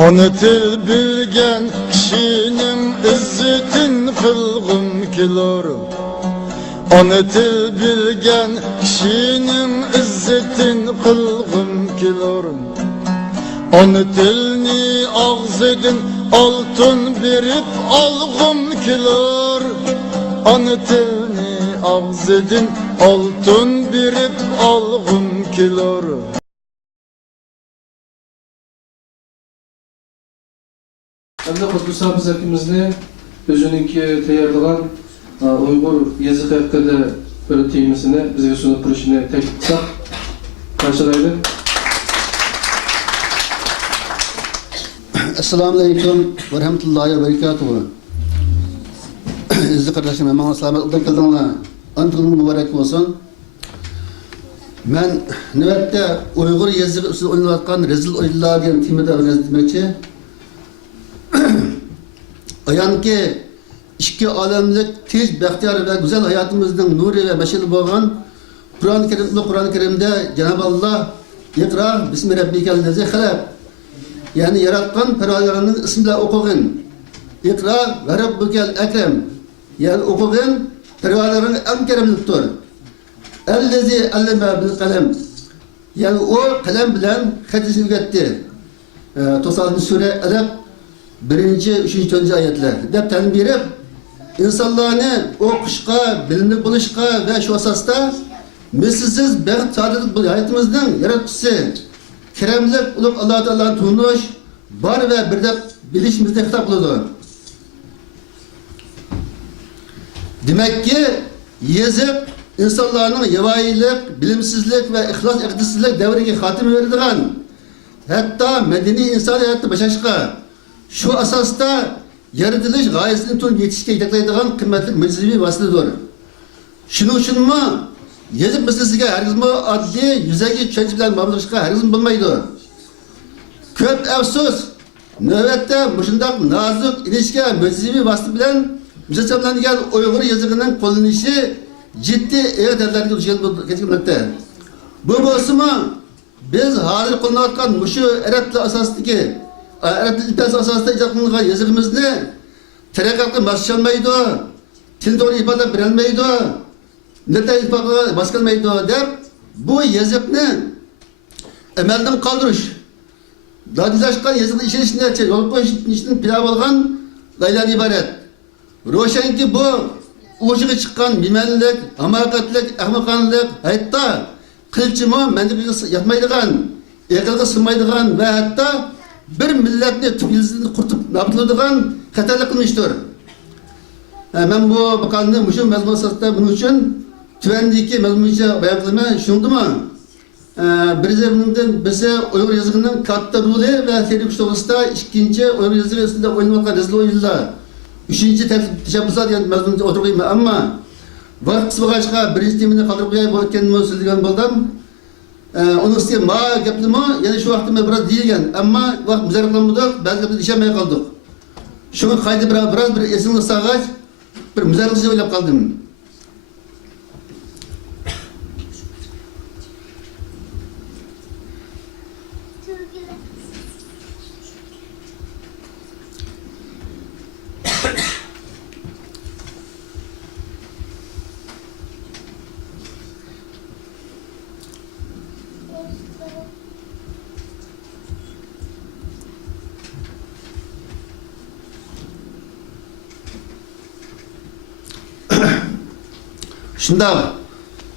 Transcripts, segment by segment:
Onu til bilgen kişinin izzetin kılgım kilor. Onu til bilgen kişinin izzetin kılgım kilor. Onu tilni ağzedin altın berip algım kilor. Onu tilni ağzedin altın berip algım kilor. Endi Qutbusamiz akamizni o'zininki tayyorlagan Uyg'ur yazık haqida bir temasini bizga sunib turishini taklif qilsak, qarşılaylik. Esselamu Aleyküm ve Rahmetullahi ve Berekatuhu. İzli kardeşim, bana selamet olun kıldığına antılın mübarek olsun. Ben nöbette Uygur yazığı üstüne oynatkan rezil oyunlar diyen timide öğretmekçi. Ayanki iki alemlik tez, bahtiyar ve güzel hayatımızın nuri ve meşil boğan Kur'an-ı Kerim'de Cenab-ı Allah ikra Bismi Rabbikellezi halak, yani yaratkan peralarının ismiyle okuyun. İkra ve Rabbukel ekrem, yani okuyun peralarının en keremliktir. Ellezi alleme bil kalem, yani o kalem bilen hadisini üretti. 90. Sure Elef 1. 3. 4. ayetler. Dep tanım berip insanlarını okuşka, bilimli buluşka ve şu asasta mislsiz baxt saadetli hayatımızın yaratçısı keremlik uluq Allah Teala'nın tunuş bar ve bir de bilişimizde hitap kılıdı. Demek ki yazıp insanların yavayilik, bilimsizlik ve ihlas iktisizlik devrine hatim verdiğin hatta medeni insan hayatı başaşka şu asasta yaratılış gayesini tun yetişke yeteklaydiğin kıymetli meczubi vasıtadır. Şunu için mi yazıp meselesiga herkes mi adli yüzeki çöncü bilen mamlışka herkes mi bulmaydı. Köp afsus nöbette muşundak nazik ilişki meczubi vasıtı bilen müzessemlendiğin Uygur yazıgının kullanışı ciddi eğitimlerine geçilmekte. Bu bozumu biz hazır kullanırken muşu eretli asastaki Eretli ipesi asasında icra kılınan yazıgımızı terekkatlı başlanmaydı, tilde onu ifade verilmeydi, nete ifade başlanmaydı deyip bu yazıkını emelden kaldırış. Dadilaşkan yazıklı işin içinde yol koyuş için pilav algan laylan ibaret. Roşen ki bu uçuğa çıkan bimenlik, hamakatlik, ahmakanlık, hatta kılçımı mendibini yapmaydıgan, ekılgı sığmaydıgan ve hatta bir milletni tüpilizini kurtup napıldığın katarlı kılmıştır. Ben bu bakanlığı muşum mezmun asasında bunun için tüvendeki mezmunca bayan kılma şundu mu? Bize Uygur yazıgının katta rolü ve Terik Şovus'ta ikinci Uygur yazıgı üstünde oynamakla rezil oyunla üçüncü teşebbüsat diyen mezmunca oturuyum ama vakit kısmı kaçka birinci temini kaldırıp koyayım kendime söylediğim buldum. Onun üstüne ma geplimi yani şu vaktime biraz değilgen ama vakt müzerreklanmadık bazı bir işemeye kaldık. Şunu kaydı biraz bir esinlik sağaç bir müzerreklıcı oylap kaldım. Şunda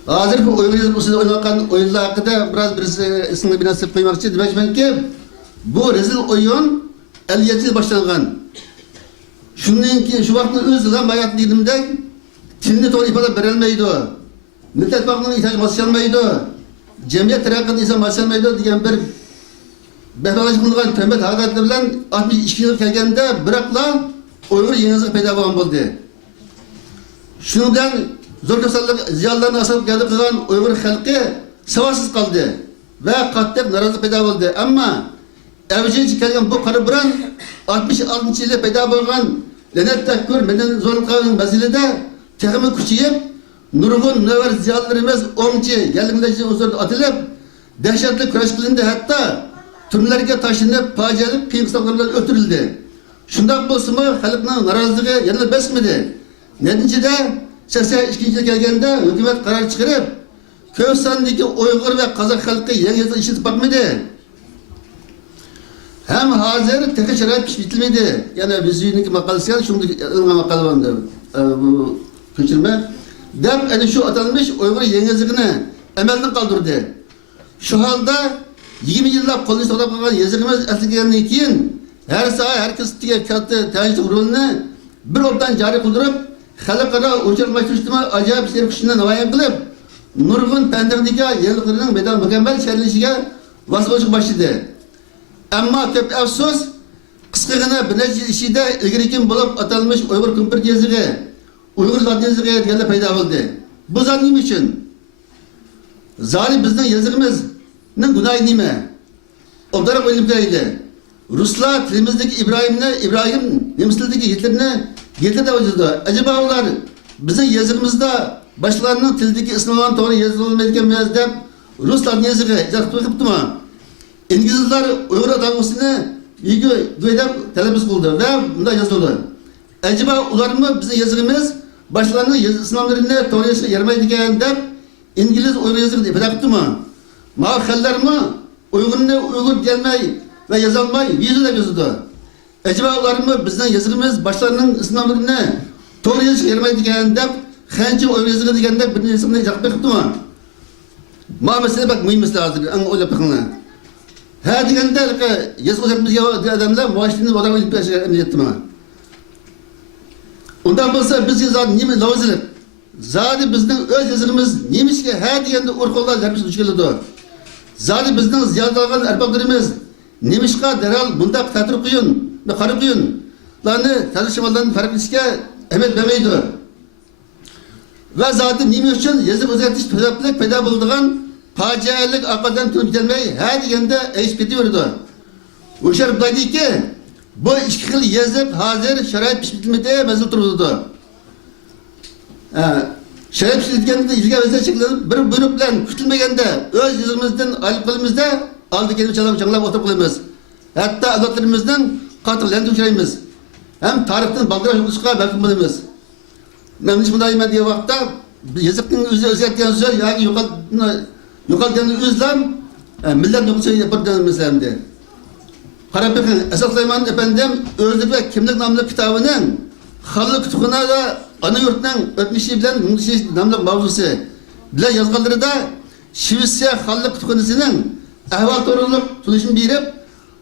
hazır bu Uygur yazısı oynayan oyunlar hakkında biraz isimli bir nasip koymak için demek ben ki bu rezil oyun 57 yıl başlangan. Şunun ki şu vaktin özülen bayat dilimde tilini doğru ifade verilmeydi. Millet bakımının ihtiyaç başlanmaydı. Cemiyet terakkat insan başlanmaydı diyen bir behbalaşı kılınan tembet hakikatli bilen 62 yıl kelgende bırakla Uygur yenizik peyda oldu. Şunu bilen zor kasallık ziyalarını asılıp gelip kılan Uygur halkı savaşsız kaldı ve katliam narazı peyda oldu. Ama evcilik kelgen bu karı buran 66. yılda peyda olgan Lenet Tekkür meden zorluk kavmin meselede tekimi küçüyüp nurgun növer ziyalarımız onçı yerlimdeki unsur atılıp dehşetli kuraş kılındı hatta türmelerge taşınıp, facialık kıyımsızlıklarla ötürüldü. Şundan bolsun mu, halkının narazılığı yanına besmedi. Neticede 82. yıl gelgende hükümet karar çıkarıp, köy sanındaki Uygur ve Kazak halkı yeni yazı işitip bakmadı. Hem hazır teki şerait pişbitilmedi. Yani Vizuyu'nun makalesi yani şundaki makalı vardı. Bu köçürme. Dem yani şu atılmış Uygur yeni yazıkını emelden kaldırdı. Şu halde 20 yıllar kolunu soğudap kalan yazıkımız esirgenden keyin her saha herkes diye kattı tercih rolünü bir obdan cari kıldırıp halkara uçurlaştırma acayip ser kuşundan navayan kılıp nurgun pendekdeki yeniliklerinin medan mükemmel şerleşiga vasıflaşık başladı. Ama köp afsus kıskagına bir neçe işide ilgirikin bulup atılmış Uygur Kümpür yazığı Uygur zat yazığı diye payda oldu. Bu zat neyim için? Zalim bizden yazığımızın günahı neyme? Obdara koyulup geldi. Ruslar tilimizdeki İbrahim Nemsildeki Hitler'ine de vacıdı. Acaba onlar bizim yazımızda başlarının tildeki ısınılan doğru yazılmayken mezdep Rusların yazığı yazık yaptı mı? İngilizler Uygur adamısını güydem telebis kıldı ve bunda yazıldı. Acaba onlar mı bizim yazığımız başlarının ısınanlarına doğru yarmayken de İngiliz Uygur yazığı yaptı mı? Mağakallar mı? Uygur gelmeyi ve yazılmayı yüzüne yazıldı. Acaba onlar mı bizden yazılımız başlarının ısınanlarına doğru yazığı yarmayken de Xençi Uygur yazığı degende bir yazımını yakıp yaptı mı? Ma mesele bak mühim mesele hazır. Onu öyle bakın. Ha degende yazık yapmış adamlar muaşirinin odamı ilip emniyetti mi? Ondan bolsa biz yazan nemi lazım. Zaten bizden öz yazılımız neymiş ki her degende urkollar yapmış düşkelidir. Zaten bizden ziyadalagan erbaplarımız neymiş ki derhal bunda tatır kuyun, karı kuyun. Lanı tanışmalardan farklı işe emek vermeydi. Ve zaten neymiş için yazık özetiş peyda bulduğun facialık akadan tutup gelmeyi her degende eş bitiyordu. O şer bulaydı ki bu iki yıl yazıp hazır şerait pişbitilmede mezul dururdu. Şerait pişbitilmede ilgi vezir şekilde bir buyruk bilen kütülmegende öz yazımızdan alıp kılımızda aldı kelime çalap oturup kılımız. Hatta azatlarımızdan katıklarını düşüreyimiz. Hem tarihten baldıra yokuşka belki kılımız. Ben hiç bundayım diye vakta yazıktın özellikten söz yani yukarıdan üzlem millet yokuşu yapar denilmeslerinde. Karabek'in Esat Süleyman Efendim Özlük ve Kimlik namlı kitabının Hallı Kütüphane da ana yurtunun ötmüşü bilen namlı mavzusu bile yazganları da Şivisiya Hallı Kütüphanesi'nin ahval doğruluk sunuşunu birip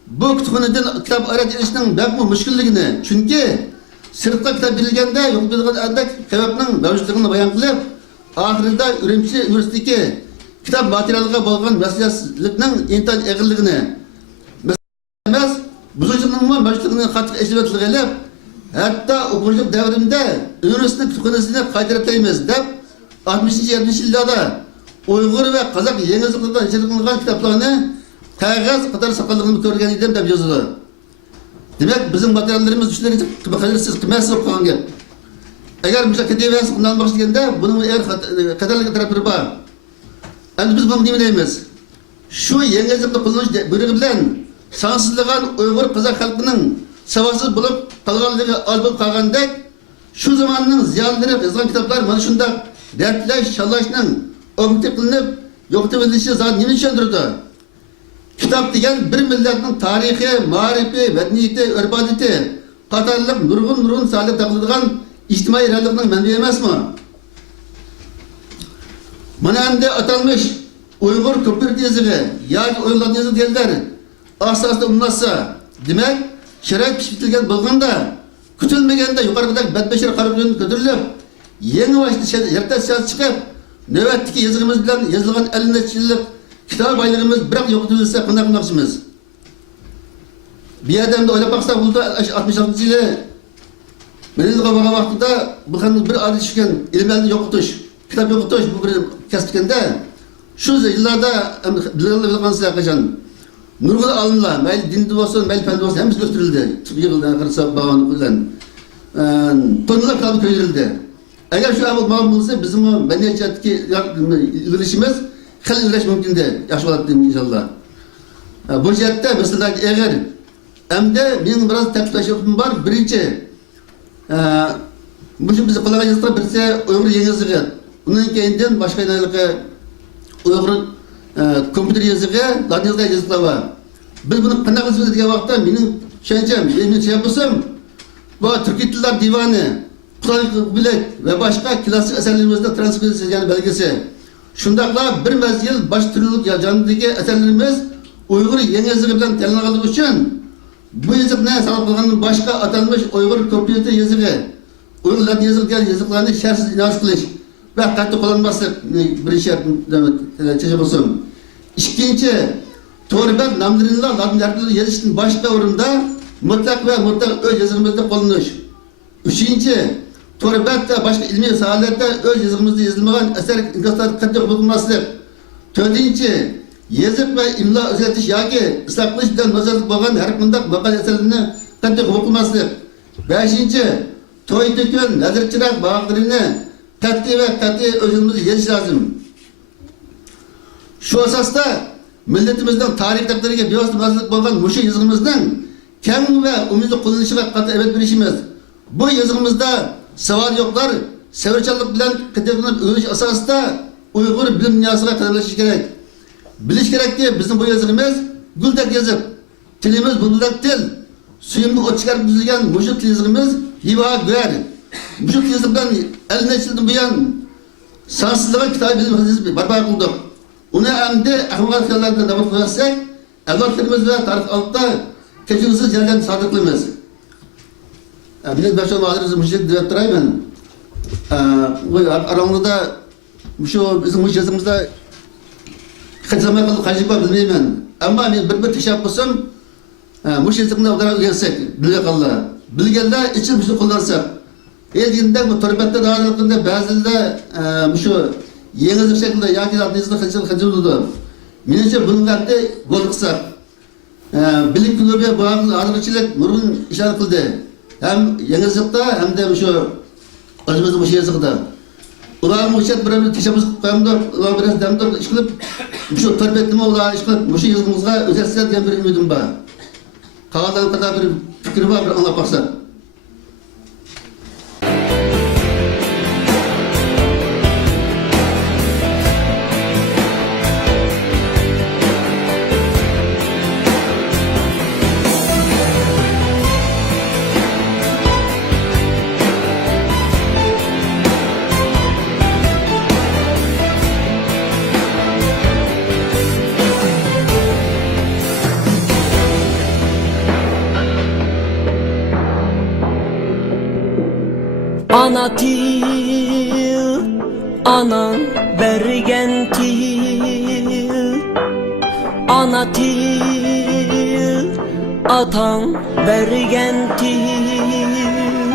bu kütüphaneden kitap arat edişinin bakma müşkilliğini çünkü sırtta kitap bilgende yok bilgide adak kebapның mevcutluğunu bayan kılıp ahirinde Ürümçi Üniversitesi kitap materyalına bolgan meselesinin intal eğirliğini mesela buzulcunun mevcutluğunu katık eşlivetlik edip hatta okuyuculuk devrimde üniversite kütüphanesine kaydetteyimiz deyip 60-70 yıllarda Uygur ve Kazak yeni yazıklardan içeriklendiği kitaplarını kağıt kadar sakallığını görgen idem deyip yazılı. Demek bizim materyallerimiz düşünerek bakabilirsiniz, kıymetsiz okuyan gibi. Eğer müzakede ve kullanmak istediğinde bunun eğer kadarlık tarafları var. Yani biz bunu demeyimiz. Şu yeni yazıklı kullanış buyruğu bilen sansızlıgan Uygur Kazak halkının savaşsız bulup kalganlığı az bulup kalgandek şu zamanın ziyalıları yazılan kitaplar bana şunda dertleş, şallaşının objektif kılınıp yoktu edilişi zaten nemin şöndürdü. Kitap degen bir milletin tarihi, marifi, medeniyeti, örfadeti, katarlık, nurgun sahip takılıdığan içtimai realliğinin menbi emas mı? Mana endi atalmış Uygur Kümpür yazığı, yani Uygurlar yazığı derler. Asasda umlasa, demek şerait pişbitilgen bulganda, kütülmegende yukarıdaki bedbeşer karabının kötürülüp, yeni başlı yerden siyasi çıkıp, nöbetteki yazığımız bilen yazılgan elindeçilik, kitap aylığımız bırak yokutulursa kınak-kınakçımız. Bir adamda öyle baksa buldu 66. yılı, benim kafağa vaktinde bu bir adı çıkan ilimlerini yokutuş, kitap yokutuş bu bir kestikende, şu yıllarda bilgilerle yakacağım. Nurgul alınla, meyli dindi olsun, meyli pendi olsun, hepsi götürüldü. Tıbbi yıldan kırsa bağını kullan. Tonlar kitabı köyülüldü. Eğer şu avul mağmulsa bizim o medeniyetçi ilişimiz hal ilişmiş mümkün değil. Yaş olarak diyeyim inşallah. Bu jette mesela eğer hem de benim biraz tepkileşim var. Birinci, bu bizi kulağa yazıda birisi Uygur yeni yazığı. Bunun kendinden başka yanalığı Uygur kompüter yazığı, lan yazıda yazıklar var. Biz bunu kına kızı diye vakti benim benim şey yapmışım. Bu Türk Diller Divanı, Kur'an Bilek ve başka klasik eserlerimizde transkripsiz yani belgesi. Şundakla bir mezgil baş türlülük canlıdaki eserlerimiz Uygur yeni yazığı bilen telinağılık için bu yazık ne sanat kılganın başka atanmış Uygur kompüter yazığı. Uygurlar yazılgan yazıklarını şersiz inanç kılış ve katı kullanması bir şey çeşim. İkinci, Toribet namlarıyla Latin yazışının başka orunda mutlak ve mutlak öz yazımızda kullanış. Üçüncü, Toribet'te başka ilmi sahilerde öz yazımızda yazılmayan eser inkaslar katı bulunması. Dördüncü, yazık ve imla özelleştiş yaki ıslaklık bilen mazarlık boğan her kundak makal eserlerini katı bulunması. Beşinci, Toy tükün, nazırçırak bağırını katı ve katı özümüzü yazış lazım. Şu asasta milletimizden tarih takdiriga bevosita bo'lgan mushu yozig'imizning keng va umidli qo'llanishiga qat'iy e'tibor berishimiz. Bu yozig'imizda savol yo'qlar, sevirchanlik bilan qidirilib o'rganish asosida Uyg'ur bilim dunyosiga qadamlashish kerak. Bilish kerakki, bizning bu yozig'imiz guldek yozib, tilimiz bulbuldek til, suyimni o't chiqarib buzilgan mushu til yozig'imiz yiva go'yar. Mushu til yozig'i bilan 50 yildan buyon sansizlik kitobi bizim hizbi barbar qildik. Onu endi ahval kıyarlarında davet koyarsak, evlatlarımız ve tarih altta keçimizi yerden sadıklığımız. Bizim başkanım adınızı müşterek direktörayım ben. Aramızda da bizim müşterimizde kaçırmaya kalıp kaçıp var bilmeyeyim ben. Ama bir teşebbüsüm müşterimizde o kadar gelsek, bilge kaldı. Bilgeler için bir şey kullansak. Eldiğinde bu torbette dağınıkında bazıda yeni bir şekilde yaki adınızda kaçırıldı. Menimce bunun hakkında gol kısak. Bilim kulübü bağımlı adımçılık nurgun işaret kıldı. Hem yengizlikte hem de özümüzün bu yazıkta. Ular müşet bir teşebbüs koyamdır, ular biraz demdir iş kılıp şu torbetimi ular iş kılıp bu yazımızda özellikle diyen bir ümidim var. Kağıdan kadar bir fikri var, bir anlatmaksa. Ana til, anan bergen til. Ana til, atan bergen til.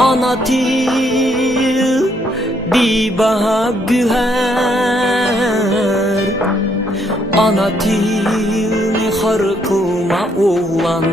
Ana til, bibaha güher. Ana til, harkuma oğlan.